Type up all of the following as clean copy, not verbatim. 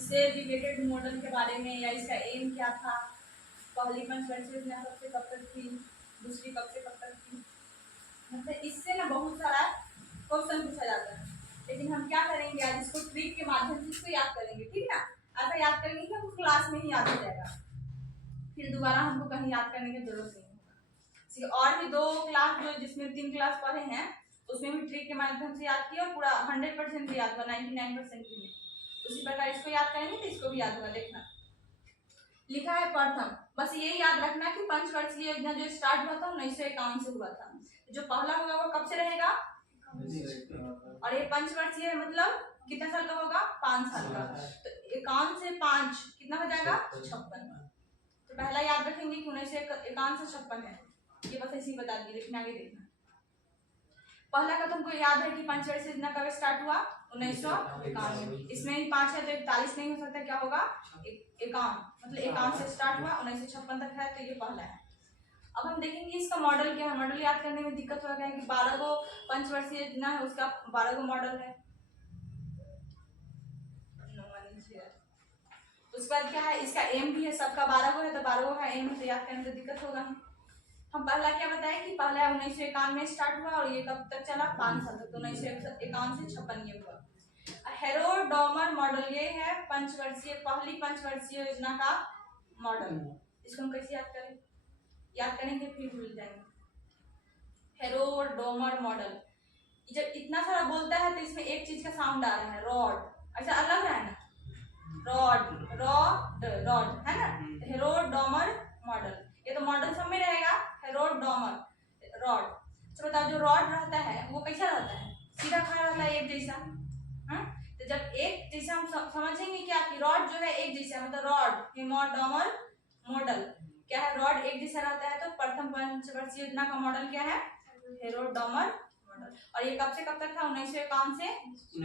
इससे related model के बारे में या इसका एम क्या था, पहली पंचवर्षीय योजना कब से कब तक थी, दूसरी कब से कब तक थी, मतलब इससे ना बहुत सारा क्वेश्चन पूछा जाता है। लेकिन हम क्या करेंगे आज इसको ट्रिक के माध्यम से इसको याद करेंगे, ठीक ना। ऐसा याद करेंगे कि हमको क्लास में ही याद हो जाएगा, फिर दोबारा हमको कहीं याद करने की जरूरत नहीं होगा। और भी 2 क्लास जो जिसमें 3 क्लास पढ़े हैं उसमें भी ट्रिक के माध्यम से याद किया और पूरा 100% भी याद हुआ, 99% भी नहीं। उसी प्रकार इसको याद करेंगे तो इसको भी याद होगा। देखना लिखा है प्रथम, बस ये याद रखना कि पंचवर्षीय योजना जो स्टार्ट हुआ था 1951 से हुआ था। जो पहला होगा वो कब से रहेगा, और ये पंचवर्षीय मतलब कितना साल का होगा, 5 साल का। तो 51 से 5 कितना हो जाएगा, 56। तो पहला याद रखेंगे कि 1951 से 56 है, ये बस ऐसे ही बता दी। लेकिन आगे देखना पहला का तुमको याद है कि पंचवर्षीय योजना कब स्टार्ट हुआ, 1951। इसमें ही 5 है तो 41 नहीं हो सकता, क्या होगा 51, मतलब 51 से स्टार्ट हुआ 1956 तक है, तो ये पहला है। अब हम देखेंगे इसका मॉडल क्या है। मॉडल याद करने में दिक्कत होगा कि 12 गो पंचवर्षीय योजना है, उसका 12 गो मॉडल है। उसके बाद क्या है, इसका एम भी है, सबका 12 गो है तो 12 गो का एम तो याद करने में दिक्कत होगा। हम पहला क्या बताए कि पहला 1951 में स्टार्ट हुआ और ये कब तक चला, 5 साल तक, तो 1951 से 56 ये हुआ। हेरोडोमर मॉडल ये है पंचवर्षीय, पहली पंचवर्षीय योजना का मॉडल। इसको हम कैसे याद करें, याद करेंगे फिर भूल जाएंगे। हेरोडोमर मॉडल, जब इतना सारा बोलता है तो इसमें एक चीज का साउंड आ रहा है, रॉड, अच्छा अलग है ना, रॉड रॉड है ना। हेरोडोमर मॉडल, ये तो मॉडल सब में रहेगा, हेरोडोमर रॉड। तो बताओ जो रॉड रहता है वो कैसा रहता है, सीधा खड़ा रहता है, एक जैसा। तो जब एक जैसा हम समझेंगे क्या कि रॉड जो है एक जैसा, मतलब रॉड हेरोडोमर मॉडल क्या है, रॉड एक जैसा रहता है। तो प्रथम पंचवर्षीय योजना का मॉडल क्या है, हेरोडोमर मॉडल। और ये कब से कब तक था, 1951 से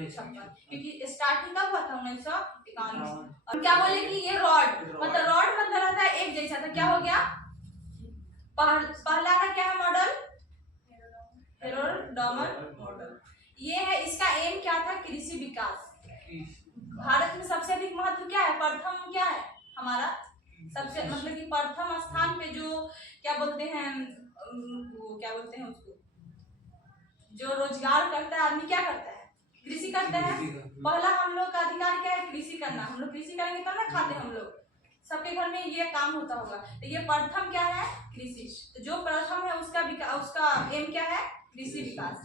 56, क्योंकि स्टार्ट ही कब हुआ था, 1951 में। और क्या बोले कि ये रॉड मतलब रहता है एक जैसा, तो क्या हो गया, पहला का क्या है मॉडल, हेरोडोमर मॉडल। ये है, इसका एम क्या था, कृषि विकास। भारत में सबसे अधिक महत्व क्या है, प्रथम क्या है हमारा, सबसे मतलब कि प्रथम स्थान पे जो क्या बोलते हैं, वो क्या बोलते हैं उसको, जो रोजगार करता है आदमी, क्या करता है, कृषि करता है। पहला हम लोग का अधिकार क्या है, कृषि करना। हम लोग कृषि करेंगे तब ना खाते, हम लोग सबके घर में ये काम होता होगा। तो ये प्रथम क्या है, कृषि। तो जो प्रथम है उसका एम क्या है, कृषि विकास।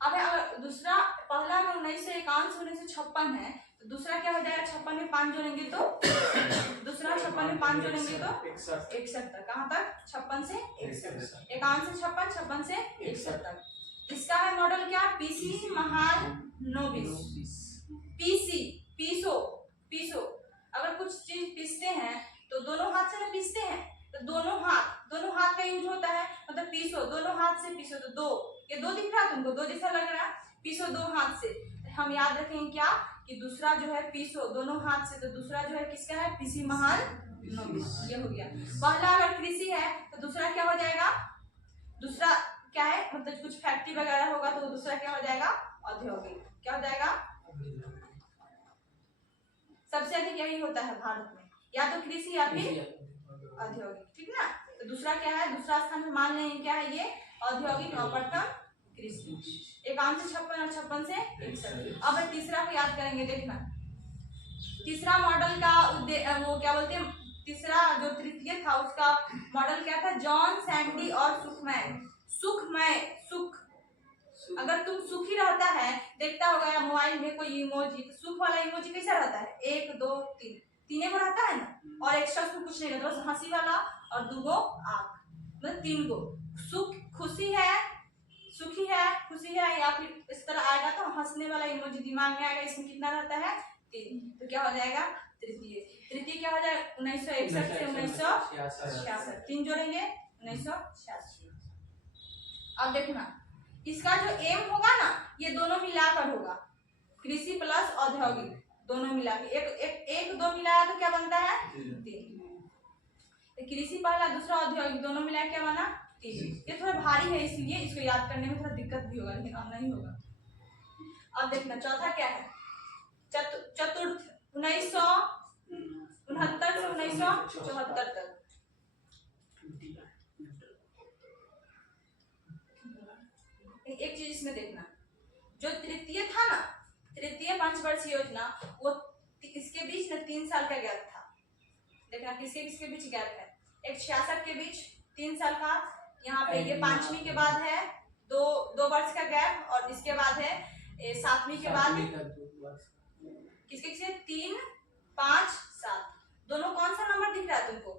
अब अगर दूसरा, पहला अगर 1951 से 1956 है तो दूसरा क्या हो जाएगा, 56 में 5 जोड़ेंगे तो दूसरा 56 में 5 जोड़ेंगे तो 61 तक। कहाँ तक, 56 से 61, 51 से 56, 56 से 61 तक। इसका है मॉडल क्या, पीसी महालनोबिस। पीसो अगर कुछ चीज पीसते हैं तो दोनों हाथ से ना पीसते हैं, तो दोनों हाथ का यूज होता है, मतलब पीसो, दोनों हाथ से पीसो। तो दो, ये दो दिख रहा है तुमको, दो जैसा लग रहा है, पीसो दो हाथ से। हम याद रखेंगे क्या कि दूसरा जो है पीसो दोनों हाथ से, तो दूसरा जो है किसका है, पीसी महालनोबिस, ये हो गया। पहला अगर कृषि है तो दूसरा क्या हो जाएगा, दूसरा क्या है, मतलब कुछ फैक्ट्री वगैरह होगा तो दूसरा क्या हो जाएगा, औद्योगिक। क्या हो जाएगा, सबसे अधिक यही होता है भारत में, या तो कृषि या फिर औद्योगिक, ठीक ना। तो दूसरा क्या है, दूसरा स्थान में मान लेंगे क्या है, ये औद्योगिक, और प्रथम कृषि। 51 से 56 और 56 से 61। अब तीसरा को याद करेंगे, देखना तीसरा मॉडल का वो क्या बोलते हैं, तीसरा जो तृतीय था उसका मॉडल क्या था, जॉन सैंडी और सुख। अगर तुम सुखी रहता है, देखता होगा या मोबाइल में कोई इमोजी, तो सुख वाला इमोजी कैसा रहता है, 1 2 3 तीन को रहता है ना, और एक्स्ट्रा उसमें कुछ नहीं रहता, बस हंसी वाला और 2 गो आंख, मतलब 3 गो। सुख खुशी है, सुखी है, खुशी है, या फिर इस तरह आएगा तो हंसने वाला इमोजी दिमाग में आएगा। इसमें कितना रहता है, 3, तो क्या हो जाएगा, तृतीय क्या हो जाएगा, 1961 से 1966, 3 जोड़ेंगे 1966। अब देखना इसका जो एम होगा ना, ये दोनों मिलाकर होगा, कृषि प्लस औद्योगिक दोनों मिला के, एक दो मिलाया तो क्या बनता है, 3। कृषि पहला, दूसरा औद्योगिक, दोनों मिला क्या बना, 3। ये थोड़ा भारी है इसलिए इसको याद करने में थोड़ा दिक्कत भी होगा, लेकिन अब नहीं होगा। अब देखना चौथा क्या है, चतुर्थ 1969 से 1974 तक। एक चीज इसमें देखना, जो तृतीय था ना, तृतीय पंचवर्षीय योजना, वो इसके बीच में 3 साल का गैप था। देखना किसके किसके बीच गैप है, एक 66 के बीच 3 साल का, यहाँ पे ये 5वीं के बाद है 2 वर्ष का गैप, और इसके बाद है 7वीं के बाद किसके किसके 3, 5, 7 दोनों कौन सा नंबर दिख रहा है तुमको,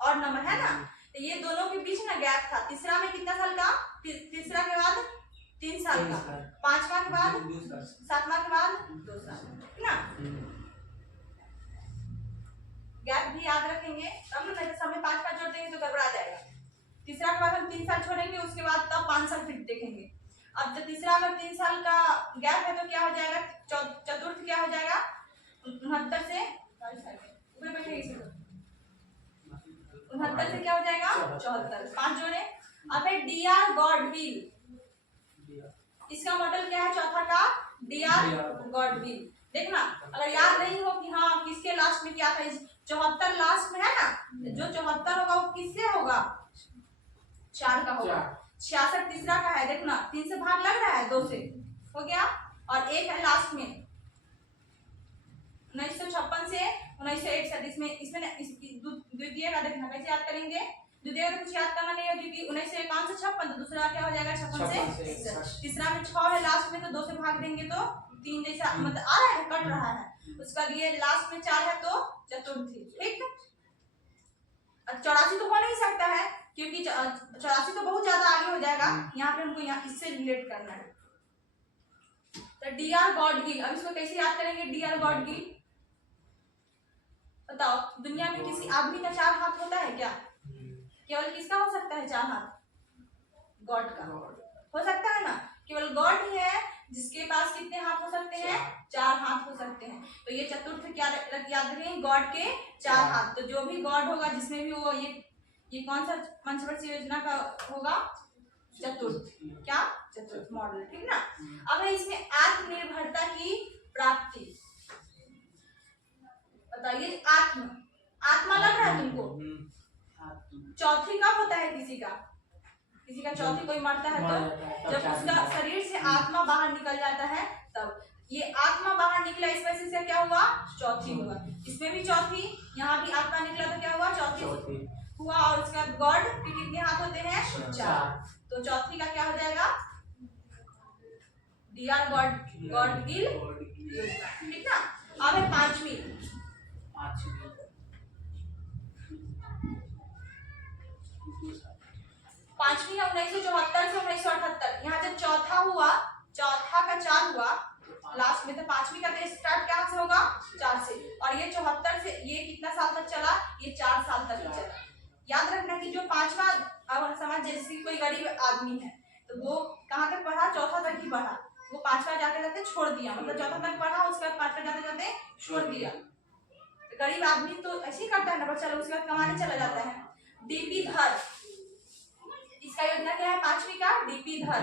और नंबर है ना, तो ये दोनों के बीच ना गैप था। तीसरा में कितना साल का, तीसरा के बाद 3 साल का, 5वां के बाद 7वां के बाद 2 साल, ठीक ना। गैप भी याद रखेंगे तब ना, नहीं तो समय 5 जोड़ देंगे तो गड़बड़ा जाएगा। तीसरा के बाद हम 3 साल छोड़ेंगे, उसके बाद तब 5 साल फिर देखेंगे। अब जब तीसरा अगर 3 साल का गैप है तो क्या हो जाएगा, चतुर्थ क्या हो जाएगा 69 से 69 से क्या हो जाएगा 74, 5 जोड़े। अब है DR गॉडविल, इसका मॉडल क्या है चौथा का, DR गॉडविल। देखना अगर याद नहीं हो कि हाँ किसके लास्ट में क्या था, 74 लास्ट में है ना, जो 74 होगा वो किससे होगा, 4 का होगा। 66 तीसरा का है, देखना 3 से भाग लग रहा है, 2 से हो गया, और 1 है लास्ट में 1956 से 1961। इसमें द्वितीय का देखना कैसे याद करेंगे, द्वितीय का कुछ याद करना नहीं है क्योंकि 1951 से 56, तो दूसरा क्या हो जाएगा 56 से। तीसरा में 6 है लास्ट में, तो 2 से भाग देंगे तो 3 जैसा मतलब आ रहा है, कट रहा है। उसका ये लास्ट में 4 है तो चतुर्थी, ठीक। 84 तो हो नहीं सकता है क्योंकि 84 तो बहुत ज्यादा आगे हो जाएगा, यहाँ पे हमको यहाँ इससे रिलेट करना है। तो DR गॉडविल, अब इसको कैसे याद करेंगे, DR गॉडविल बताओ, दुनिया में किसी आदमी का 4 हाथ होता है क्या, केवल किसका हो सकता है 4 हाथ, गॉड का हो सकता है ना, केवल गॉड ही है जिसके पास कितने हाथ हो सकते हैं, 4 हाथ हो सकते हैं। तो ये चतुर्थ क्या याद रखें, गॉड के 4 हाथ। तो जो भी गॉड होगा जिसमें भी वो ये कौन सा पंचवर्षीय योजना का होगा, चतुर्थ, क्या चतुर्थ मॉडल, ठीक ना। अब है इसमें आत्मनिर्भरता की प्राप्ति, बताइए आत्मा लग रहा है तुमको, चौथी कब होता है किसी का चौथी कोई मरता है तो जब उसका शरीर से आत्मा बाहर निकल जाता है तब। ये आत्मा बाहर निकला, इस वजह से क्या हुआ, चौथी हुआ। इसमें भी चौथी, यहाँ भी आत्मा निकला तो क्या हुआ, चौथी हुआ। और उसके बाद गॉड के कितने हाथ होते हैं, 4, तो चौथी का क्या हो जाएगा, DR गॉडविल योजना, ठीक ना। अब है 5वीं 1974 से 1978। यहाँ जब चौथा हुआ, चौथा का 4 हुआ लास्ट में, तो 5वीं का तो स्टार्ट कहाँ से होगा, 4 से, और ये 74 से ये कितना साल तक चला, ये 4 साल तक चला। याद रखना कि जो 5वां, अब समझ जैसे कोई गरीब आदमी है तो वो कहाँ तक पढ़ा, चौथा तक ही पढ़ा, वो 5वां जाते जाते छोड़ दिया, मतलब चौथा तक पढ़ा उसके बाद 5वां जाते जाते छोड़ दिया। तो गरीब आदमी तो ऐसे ही करता है ना, बच्चा उसके बाद कमाने चला जाता है। DP धर, इसका योजना क्या है 5वीं का, DP धर।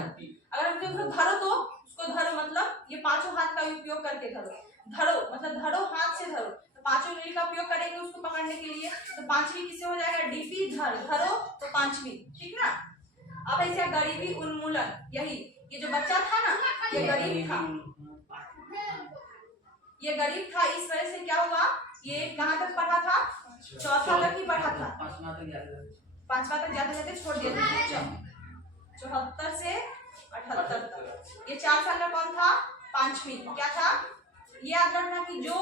अगर हम उसको धरो तो उसको धरो मतलब ये 5 हाथ का उपयोग करके धरो, मतलब धरो हाथ से धरो, तो 5 उंगली का उपयोग करेंगे उसको पकड़ने के लिए। तो 5वीं किससे हो जाएगा, DP धरो तो 5वीं, ठीक ना। अब ऐसे गरीबी उन्मूलन, यही ये जो बच्चा था ना, ये गरीब था, इस वजह से क्या हुआ, ये कहाँ तक पढ़ा था, चौथा तक ही पढ़ा था, 5वां तक जाते जाते छोड़ दिया था। 74 से 78 तक, ये 4 साल का कौन था, 5वीं क्या था। ये याद रखना कि जो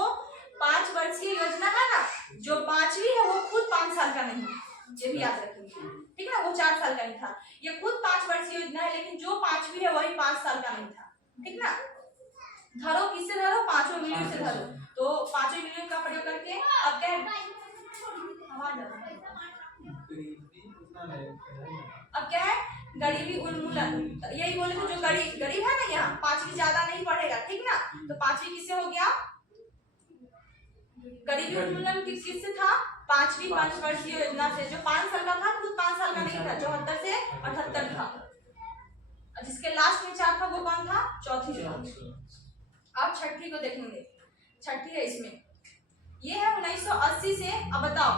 5 वर्षीय योजना है ना, जो 5वीं है वो खुद 5 साल का नहीं, ये भी याद रखेंगे, ठीक है। वो 4 साल का नहीं था, ये खुद 5 वर्षीय योजना है, लेकिन जो 5वीं है वही 5 साल का नहीं था, ठीक ना। धरो किससे धरो, 5 उंगलियों से धरो, तो 5 उंगलियों का प्रयोग करके अब क्या है, अब क्या है, गरीबी उन्मूलन। यही बोले तो जो गरीब है ना, यहाँ 5वीं ज्यादा नहीं पढ़ेगा, ठीक ना। तो 5वीं किससे हो गया, गरीबी उन्मूलन किससे था, 5वीं पंचवर्षीय योजना से। जो 5 साल का था खुद 5 साल का नहीं था, 74 से 78 था। जिसके लास्ट में 4 था वो छठी है इसमें, ये है 1980 से। अब बताओ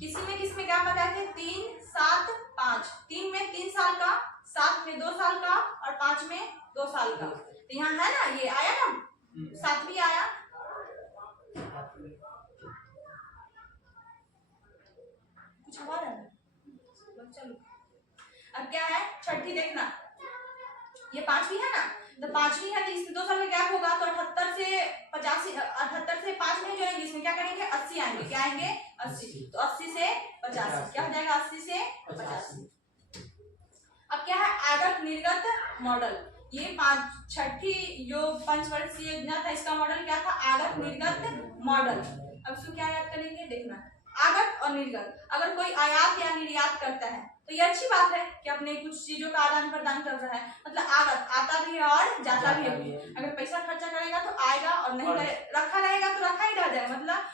किसी में क्या बताए थे, 3, 7, 5। 3 में 3 साल का, 7 में 2 साल का और 5 में 2 साल का। तो यहाँ है ना, ये आया ना, 7 भी आया। कुछ आवाज है, चलो अब क्या है छठी, देखना ये 5वीं है ना, तो 5वीं है तो इसमें 2 साल का गैप होगा, तो 78 से 85, 78 से 5 नहीं जोड़ेंगे, इसमें क्या करेंगे 80 आएंगे, क्या आएंगे 80, तो 80 से 85 क्या हो जाएगा, 80 से 85। अब क्या है आगत निर्गत मॉडल, ये छठी जो पंचवर्षीय योजना था इसका मॉडल क्या था, आगत निर्गत मॉडल। अब इसको क्या याद करेंगे, देखना आगत और निर्गत, अगर कोई आयात या निर्यात करता है तो ये अच्छी बात है कि अपने कुछ चीजों का आदान प्रदान कर रहा है, मतलब आगत आता भी है और जाता भी है। अगर पैसा खर्चा करेगा तो आएगा, और नहीं करे रखा रहेगा तो रखा ही रह जाएगा। मतलब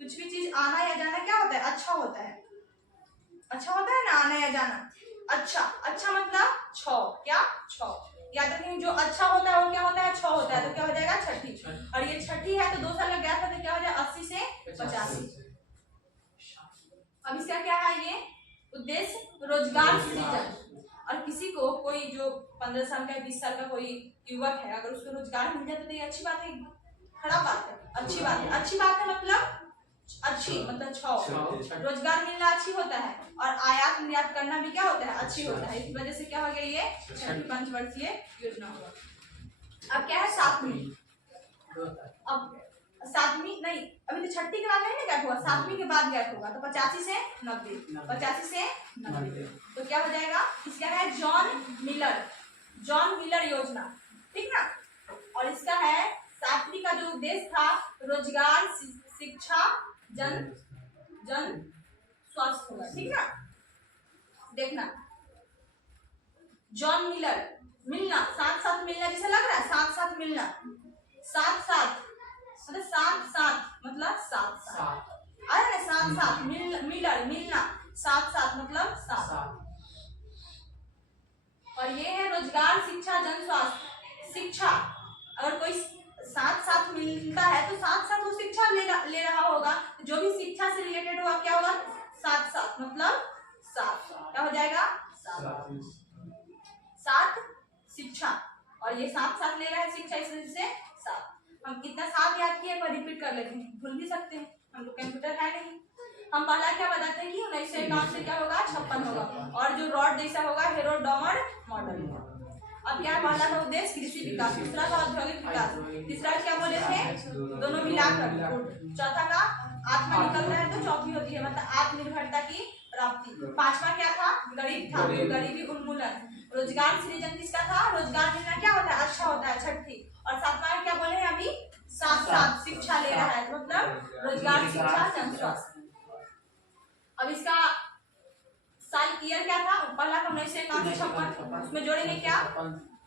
कुछ भी चीज आना या जाना क्या होता है, अच्छा होता है, अच्छा होता है ना आना या जाना। अच्छा मतलब 6, क्या 6, याद रखेंगे जो अच्छा होता है वो क्या होता है 6 होता है, तो क्या हो जाएगा छठी। और ये छठी है तो 2 साल का गैप है तो क्या हो जाएगा 80 से 85। अब इसका क्या है, ये उद्देश्य रोजगार सृजन, और किसी को कोई जो 15 साल का 20 साल का कोई युवक है अगर उसको रोजगार मिल जाता तो ये अच्छी बात है, खराब बात है, अच्छी बात है। अच्छी बात है मतलब अच्छी, मतलब 6 रोजगार मिलना अच्छी होता है, और आयात निर्यात करना भी क्या होता है अच्छी होता है। इस वजह से क्या हो गया ये छठी पंचवर्षीय योजना होगा। अब क्या है 7वीं, अब 7वीं नहीं, अभी तो छठी के बाद नहीं ना गैप हुआ, 7वीं के बाद गैप होगा, तो 85 से 90, 85 से 90, तो क्या हो जाएगा, इसका है जॉन मिलर योजना, ठीक ना। और इसका है 7वीं का जो उद्देश्य था रोजगार शिक्षा जन स्वास्थ्य होगा, ठीक ना। देखना जॉन मिलर, मिलना साथ मिलना, जैसे लग रहा है साथ मिलना, साथ मतलब साथ मतलब साथ अरे ना साथ मिलर मिलना, साथ मतलब साथ। और ये है रोजगार शिक्षा जन स्वास्थ्य, शिक्षा अगर कोई साथ मिलता है तो साथ वो शिक्षा ले रहा होगा, जो भी शिक्षा से रिलेटेड होगा क्या होगा साथ मतलब साथ, क्या हो जाएगा साथ शिक्षा, और ये साथ ले रहा है शिक्षा, इस वजह से साथ। हम कितना साथ याद किए, एक बार रिपीट कर लेते हैं, भूल भी सकते हैं, हमको कंप्यूटर है नहीं। हम पहला क्या बताते हैं कि 1951 से क्या होगा 56 होगा, और जो रॉड जैसा होगा हेरोडोमर मॉडल। अब क्या पहला का उद्देश्य कृषि विकास, दूसरा का औद्योगिक विकास, तीसरा क्या बोले थे दोनों मिलाकर, चौथा का आत्मा निकलता है तो चौथी होती है मतलब आत्मनिर्भरता की प्राप्ति, पांचवा क्या था गरीब था गरीबी उन्मूलन, रोजगार सृजन किसका था, रोजगार मिलना क्या होता है अच्छा होता है छठी, और सातवां क्या बोले हैं अभी साथ शिक्षा ले रहा है मतलब रोजगार शिक्षा जन स्वास्थ्य। अब इसका साल ईयर क्या था, पहला का 1951 से 56, उसमें जोड़ेंगे क्या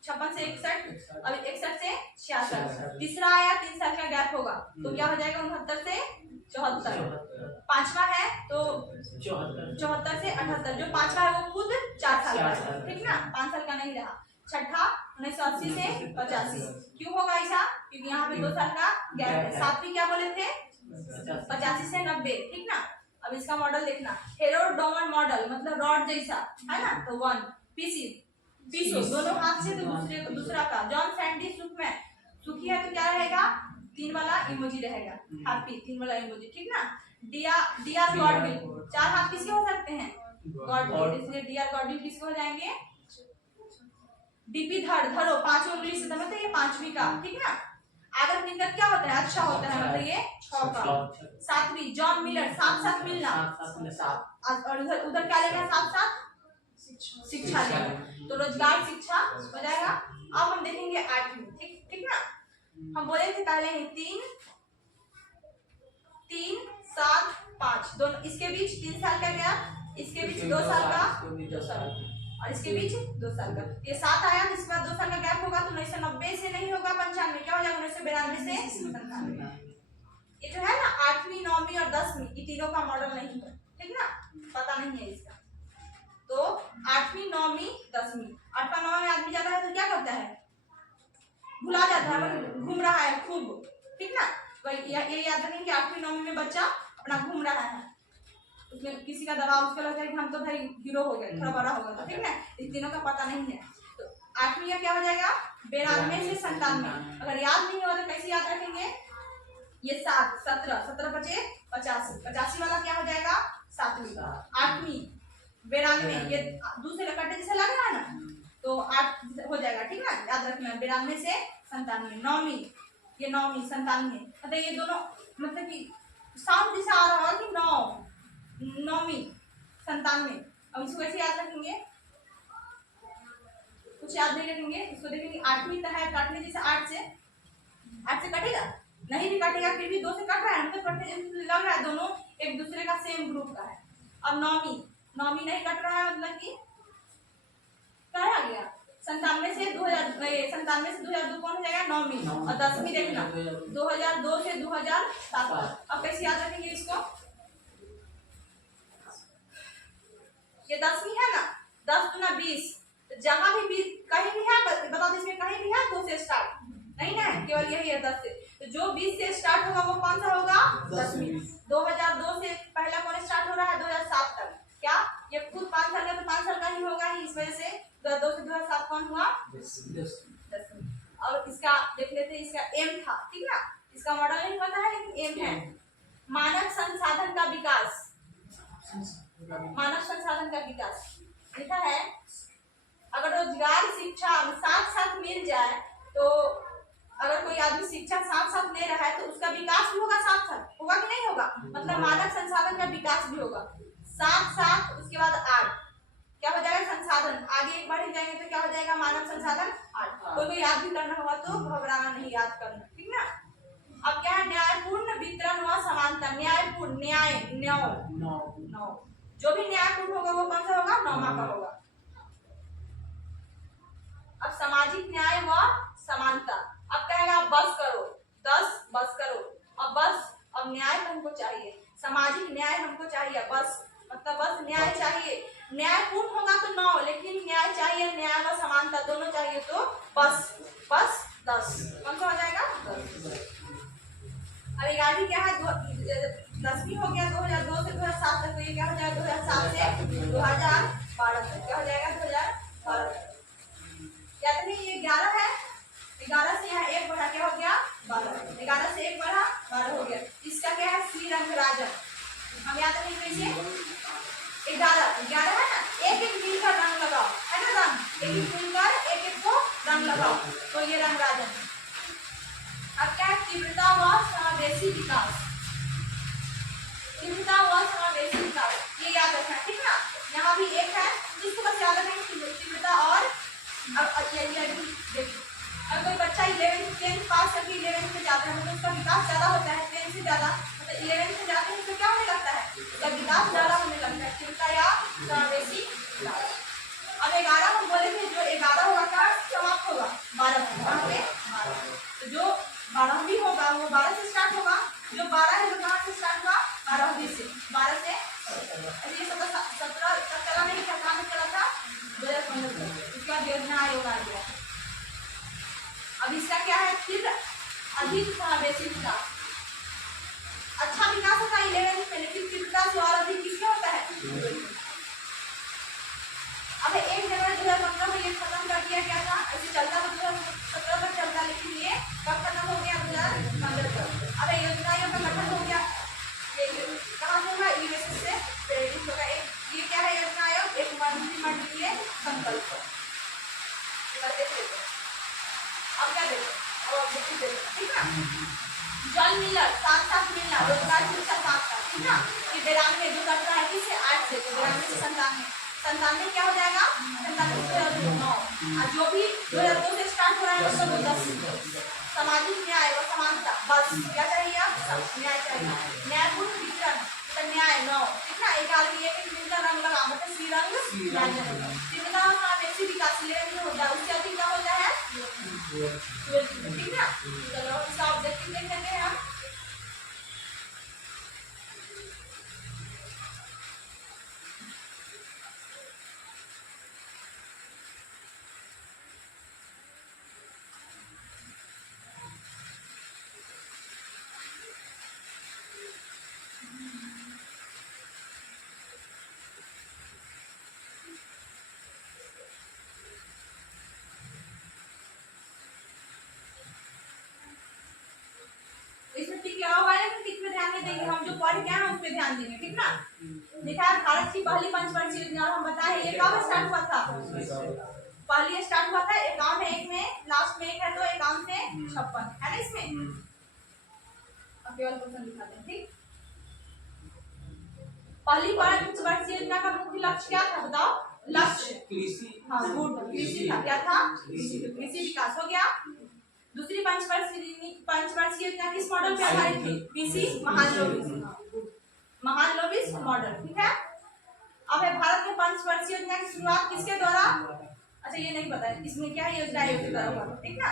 56 से 61, अब 61 से 66, तीसरा आया 3 साल का गैप होगा तो क्या हो जाएगा 69 से 74, पांचवा है तो 74 से 78, जो पांचवा है वो खुद 4 साल का है, ठीक ना 5 साल का नहीं रहा। छठा 1980 से 85, क्यों होगा ऐसा, क्योंकि यहाँ पे 2 साल का गैप है। सातवीं क्या बोले थे 85 से 90, ठीक ना। अब इसका मॉडल देखना, हेरोडोमर मॉडल मतलब रॉड जैसा है ना, तो 1 पीसो दोनों हाथ से तो दूसरा का, जॉन सैंडी सुखी है तो क्या रहेगा 3 वाला इमोजी रहेगा, हैप्पी 3 वाला इमोजी, ठीक ना। डीआर गॉडविल 4 हाथ किसके हो सकते हैं गॉडविल, इसलिए डीआर गॉडविल किसके हो जाएंगे डीपी धरो 5 उंगली से धरो, तो ये 5वीं का, ठीक ना। आगत निर्गत क्या होता है अच्छा होता है मतलब ये 6 का। 7वीं जॉन मिलर साथ मिलना, और उधर क्या लेना साथ शिक्षा लेना, तो रोजगार शिक्षा हो जाएगा। अब हम देखेंगे 8वीं, ठीक ना। हम बोले थे पहले ही 3 7 5 दोनों, इसके बीच 3 साल का गैप, इसके बीच 2 साल का 2 साल, और इसके बीच 2 साल का, ये 7 आया, इसके बाद 2 साल का गैप होगा तो 1990 से नहीं होगा 95, क्या हो जाएगा 1992 से 97। ये जो है ना 8वीं 9वीं और 10वीं ये तीनों का मॉडल नहीं है, ठीक ना, पता नहीं है इसका। तो 8वीं 9वीं 10वीं, 8वां 9वां में आदमी जाता है तो क्या करता है भुला जाता है, घूम रहा है खूब, ठीक ना। ये याद रखें कि 8वीं 9वीं में बच्चा अपना घूम रहा है, उसमें किसी का दबाव उसको लगता है कि हम तो भाई हीरो हो गए, थोड़ा बड़ा हो गया, तो ठीक है, इस तीनों का पता नहीं है। तो 8वीं का क्या हो जाएगा 92 से 97। अगर याद नहीं हो तो कैसे याद रखेंगे, ये 7 17 17 बचे 85, 85 वाला क्या हो जाएगा 7वीं। 8वीं 92, ये दूसरे कट्टे जैसे लग रहा है ना, तो 8 हो जाएगा, ठीक है, याद रखना 92 से 97। 9वीं, ये 9वीं 97, मतलब ये दोनों मतलब कि साउंड जैसे आ रहा है कि 9वीं 97। अब इसको कैसे याद रखेंगे, कुछ याद नहीं रखेंगे, इसको देखेंगे 8वीं का है, काटने जैसे 8 से कटेगा नहीं, भी काटेगा फिर भी 2 से कट रहा है, मतलब कटने लग रहा है, दोनों एक दूसरे का सेम ग्रुप का है। अब 9वीं नहीं कट रहा है, मतलब कि क्या आ गया 97 से 2002 कौन हो जाएगा 9वीं। और 10वीं देखना 2002 से 2007। अब कैसे याद रखेंगे इसको, ये 10वीं है ना, 10 गुना 20, तो जहां भी 20 कहीं भी है बता दो, इसमें कहीं भी है 2 से स्टार्ट नहीं ना, केवल यही है 10 से, तो जो 20 से स्टार्ट होगा वो कौन सा होगा 10वीं। 2002 से पहला कौन स्टार्ट हो रहा है 2007 तक, क्या ये खुद 5 साल का, तो 5 साल का ही होगा ही, इस वजह से 2002 से 2007 कौन हुआ 10वीं। और इसका देख लेते हैं, इसका एम था, ठीक है, इसका मॉडल नहीं पता है लेकिन एम है मानव संसाधन का विकास। मानव संसाधन का विकास लिखा है, अगर रोजगार शिक्षा साथ साथ मिल जाए, तो अगर कोई आदमी शिक्षा साथ साथ ले रहा है तो उसका विकास भी होगा, साथ साथ होगा कि नहीं होगा, मतलब मानव संसाधन का विकास भी होगा साथ साथ। उसके बाद आर क्या हो जाएगा संसाधन, आगे एक बार ही जाएंगे तो क्या हो जाएगा मानव संसाधन आर। कोई याद भी करना होगा तो घबराना नहीं, याद करना, ठीक ना। अब क्या है न्यायपूर्ण वितरण व समानता, न्यायपूर्ण न्याय नौ, जो भी न्यायपूर्ण होगा वो कौन सा होगा 9वां का होगा। अब सामाजिक न्याय व समानता, अब कहेगा बस करो 10 बस करो, अब न्याय हमको चाहिए, सामाजिक न्याय हमको चाहिए, बस मतलब बस न्याय चाहिए, न्यायपूर्ण होगा तो 9, लेकिन न्याय चाहिए, न्याय व समानता दोनों चाहिए, तो बस 10 कौन सा हो जाएगा 10। अब 11वीं क्या है 10वीं हो गया 2002 से 2007 तक, तो ये क्या हो जाएगा 2007 से 2012 तक, क्या हो जाएगा 2012 तक। क्या तो नहीं, ये 11 है, 11 से यहाँ 1 बढ़ा क्या हो गया 12, 11 से 1 बढ़ा 12 हो गया। इसका क्या है श्री रंगराजन, हम याद नहीं कैसे 11 है ना, एक एक मिलकर रंग लगाओ, है ना रंग एक एक मिलकर एक एक को रंग लगाओ, तो ये रंगराजन। अब क्या है तीव्रता व समावेशी विकास, तीव्रता व समावेशी विकास ये याद रखना, ठीक ना। यहाँ भी एक है जिसको बस याद रखना तीव्रता और अब कोई बच्चा 11th 10th पास करके 11th में जाता है, मतलब उसका विकास ज्यादा होता है 10th से ज्यादा, मतलब 11th में जाते हैं तो क्या होने लगता है उसका विकास ज्यादा होने लगता है, तीव्रता या समावेशी विकास। अब 11 हम बोले थे, जो 11 होगा क्या समाप्त होगा 12 पे 12, तो जो 12वीं होगा वो 12 से स्टार्ट होगा, जो 12 है वो कहाँ से स्टार्ट हुआ 12वीं से, 12 से ये 17 तक चला नहीं था, कहाँ तक चला था 2015 तक, उसके बाद योजना आयोग आ गया। अब इसका क्या है फिर अधिक समावेशी विकास, अच्छा विकास होता है 11th में, लेकिन तीव्रता से और अधिक किसमें होता है। अब 1 जनवरी 2015 में ये खत्म कर दिया गया था, ऐसे चलता था 2017 तक चलता, लेकिन ये कब खत्म हो गया 2015 तक। अब योजना आयोग का गठन हो गया, ये कहाँ से होगा यूनिवर्सिटी से प्रेरित होगा, ये क्या है योजना आयोग एक मंत्रिमंडलीय संकल्प। अब क्या देखो, ठीक है, जल मिलर साथ मिलना, रोजगार शिक्षा साथ, ठीक है, कि 92 जो कट रहा है किससे 8 से, तो 92 से 97 क्या हो जाएगा 97 से 9, और जो भी 2002 से स्टार्ट हो रहा है उसका 10। सामाजिक न्याय व समानता, बस क्या चाहिए अब न्याय चाहिए, न्यायपूर्ण वितरण तो न्याय 9, ठीक है, एक आदमी एक मिलकर रंग लगा, मतलब श्री रंग तीव्रता और समावेशी विकास में हो जाए, उससे अधिक क्या होता है, ठीक है। चलो इसका ऑब्जेक्टिव देख लेते हैं हम। देंगे, हम जो पढ़ के हैं उस पर ध्यान देंगे, ठीक ना। लिखा है भारत की पहली पंचवर्षीय योजना, हम बताएं ये कब स्टार्ट हुआ था। पहली स्टार्ट हुआ था, एक गांव में एक में लास्ट में एक है, तो एक गांव से 56 है ना इसमें। अब केवल क्वेश्चन दिखाते हैं, ठीक। पहली पंचवर्षीय योजना का मुख्य लक्ष्य क्या था बताओ। लक्ष्य कृषि, हाँ गुड, कृषि था। क्या था? कृषि विकास हो गया। दूसरी पंचवर्षीय योजना किस मॉडल पे आधारित थी? पीसी महालनोबिस मॉडल, ठीक है। अब है भारत में पंचवर्षीय योजना की शुरुआत किसके द्वारा? अच्छा ये नहीं पता है इसमें क्या योजना आयोग के द्वारा हुआ, ठीक ना।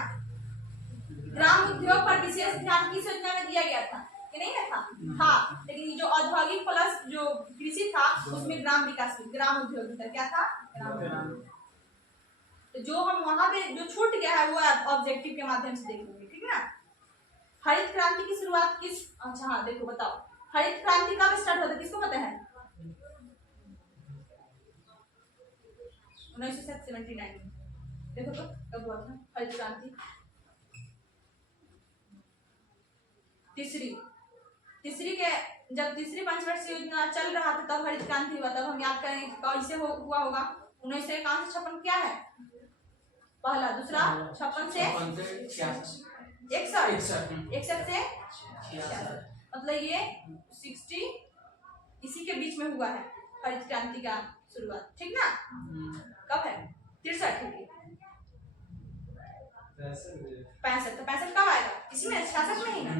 ग्राम उद्योग पर विशेष ध्यान किस योजना में दिया गया था? कि नहीं था? था, लेकिन जो औद्योगिक प्लस जो कृषि था उसमें ग्राम विकास, ग्राम उद्योग था। क्या था? ग्राम। तो जो हम वहां पे जो छूट गया है वो ऑब्जेक्टिव के माध्यम से देखेंगे, ठीक ना। हरित क्रांति की शुरुआत किस, अच्छा हाँ देखो बताओ, हरित क्रांति कब स्टार्ट हुआ था, किसको पता है? 1979। देखो तो कब हुआ था हरित क्रांति। तीसरी के जब तीसरी पंचवर्षीय योजना चल रहा था तब हरित क्रांति हुआ। तब हम याद करेंगे कैसे हुआ होगा। 1951 से 56 क्या है? पहला, दूसरा 56 से 61 से 66, मतलब ये 60 इसी के बीच में हुआ है हरित क्रांति का शुरुआत, ठीक ना। कब है? 63। 65 तो 65 कब आएगा? इसी में 66 में ही ना।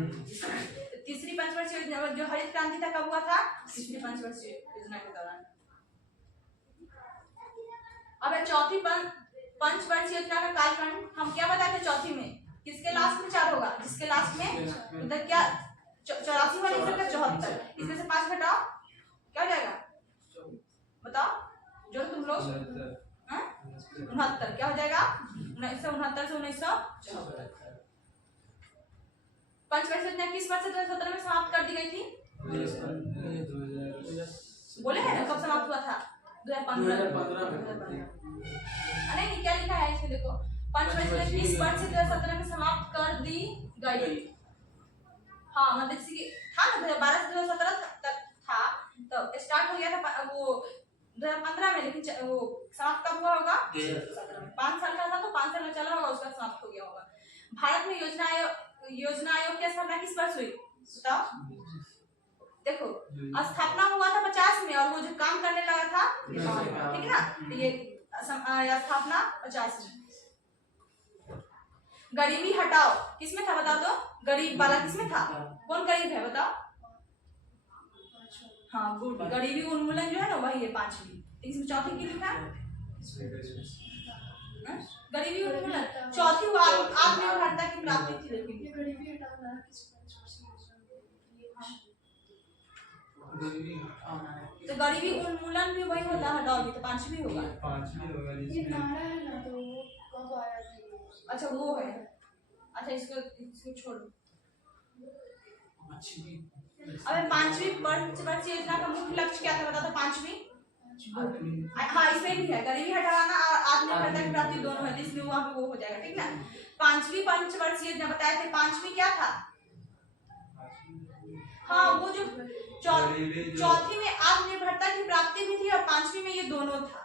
तीसरी पंचवर्षीय योजना जो हरित क्रांति था कब हुआ था? तीसरी पंचवर्षीय योजना के दौरान। अब चौथी पंचवर्षीय योजना का कालखंड हम क्या बताए थे? चौथी में किसके लास्ट में 4 होगा? जिसके लास्ट में मतलब क्या 84 वाले इसका 74, इसमें से 5 घटाओ क्या हो जाएगा बताओ जो तुम लोग 69 क्या हो जाएगा? 1969 से 1974। पंचवर्षीय योजना किस वर्ष 2017 में समाप्त कर दी गई थी? बोले हैं ना कब समाप्त हुआ था? 2015। नहीं क्या लिखा है इसमें देखो, पंचवर्षीय योजना किस वर्ष 2017 में समाप्त कर दी गई। हाँ मतलब था ना 2012 से 2017 तक था, तो स्टार्ट हो गया था वो 2015 में, लेकिन वो समाप्त कब हुआ होगा? 2017 में। 5 साल का था तो 5 साल में चला होगा, उसका समाप्त हो गया होगा। भारत में योजना आयोग की स्थापना किस वर्ष हुई बताओ। देखो स्थापना हुआ था 50 में और वो जो काम करने लगा था, ठीक है ना। तो ये स्थापना 50 में। गरीबी हटाओ किसमें था बताओ तो? गरीब वाला किसमें था? कौन गरीब है बताओ? हाँ गुड, गरीबी उन्मूलन जो है ना वही है 5वीं। इसमें चौथी की लिखा है गरीबी उन्मूलन। चौथी आत्मनिर्भरता की प्राप्ति थी, लेकिन गरीबी हटाना तो गरीबी उन्मूलन भी वही होता है, हटाओगी तो 5वीं होगा। ये नारा है ना, तो कब आया था? अच्छा वो है, अच्छा इसको छोड़ो। अब 5वीं पंचवर्षीय योजना का मुख्य लक्ष्य क्या था बताओ? 5वीं हाँ इसमें भी है, गरीबी हटाना और आत्मनिर्भरता की प्राप्ति दोनों है, इसलिए वहां पे वो हो जाएगा, ठीक ना। 5वीं पंचवर्षीय योजना बताए थे, 5वीं क्या था? हाँ वो जो चौथी में आत्मनिर्भरता की प्राप्ति भी थी और 5वीं में ये दोनों था,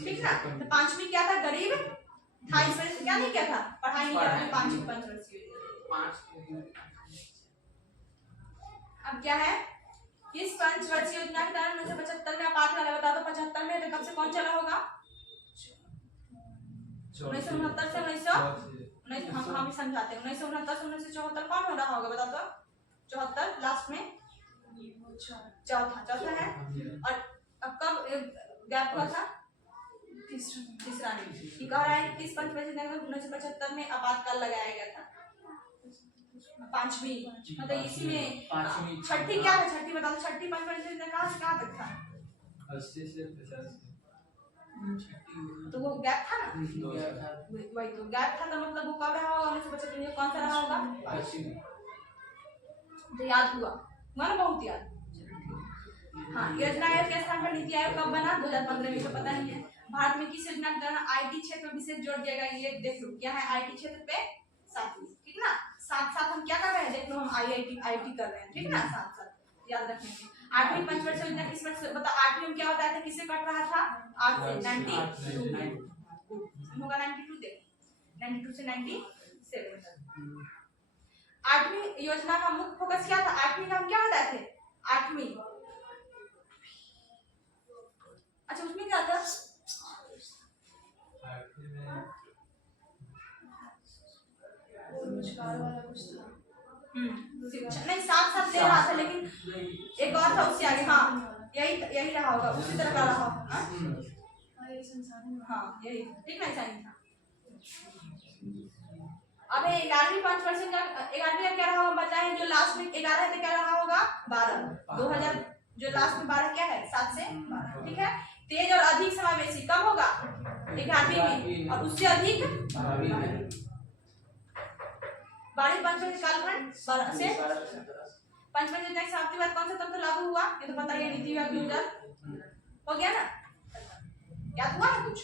ठीक ना। तो 5वीं क्या था? गरीब था, इस वजह से क्या नहीं किया था? पढ़ाई नहीं किया था 5वीं पंचवर्षीय योजना। अब क्या है? किस पंचवर्षीय योजना के तहत 1975 में आपात काल बता दो। 75 में तो कब से कौन चला होगा? 1969 से 19 हम समझाते हैं। 1969 से 1974 कौन हो रहा होगा बताओ तो? 74 लास्ट में चौथा है। और अब कब गैप हुआ था? तीसरा नहीं। ये कह रहा है किस पंचवर्षीय योजना में 1975 में आपातकाल लगाया गया था? 5वीं मतलब इसी में 6ठी क्या है? 6ठी बताओ। 6ठी पंचवर्षीय योजना कहाँ से कहाँ तक था? 80 से 50। तो वो गैप था ना, वही तो गैप था, तो मतलब वो कब रहा होगा? 1975 में कौन सा रहा होगा? तो याद हुआ ना बहुत याद। हाँ योजना आयोग के स्थान पर नीति आयोग कब बना? 2015 में, तो पता नहीं है। भारत में किस योजना के दौरान आईटी क्षेत्र में विशेष जोर दिया गया? ये देख लो क्या है आईटी क्षेत्र पे? 7वीं, ठीक ना। साथ साथ हम क्या कर रहे हैं, देख लो हम आईआईटी कर रहे हैं, ठीक है ना, साथ साथ याद रखने के। 8वीं पंचवर्षीय योजना किस वर्ष से, बताओ 8वीं में क्या होता था, किससे कट रहा था, 8 से 92 होगा, 92 देख, 92 से 97 तक। 8वीं योजना का मुख्य फोकस क्या था, 8वीं का हम क्या बताए थे, 8वीं, अच्छा उसमें क्या था, रोजगार वाला कुछ था। शिक्षा नहीं, साथ साथ दे रहा था, लेकिन एक और था उससे आगे, हाँ यही रहा होगा, उसी तरह का रहा होगा, हाँ यही संसाधन। हाँ यही, ठीक ना, ऐसा ही था। अब 11वीं पंचवर्षीय का 11वीं का क्या रहा होगा बताएं, जो लास्ट में 11 है तो क्या रहा होगा 12, 2000 जो लास्ट में 12 क्या है, 7 से 12, ठीक है। तेज और अधिक समावेशी कब होगा, 11वीं में, और उससे अधिक 12वीं पंचवर्षीय कालखंड 12 से पंचवर्षीय योजना की समाप्ति के बाद कौन सा तंत्र लागू हुआ, ये तो पता ही है, नीति आयोग 2000 हो गया ना, याद हुआ ना कुछ।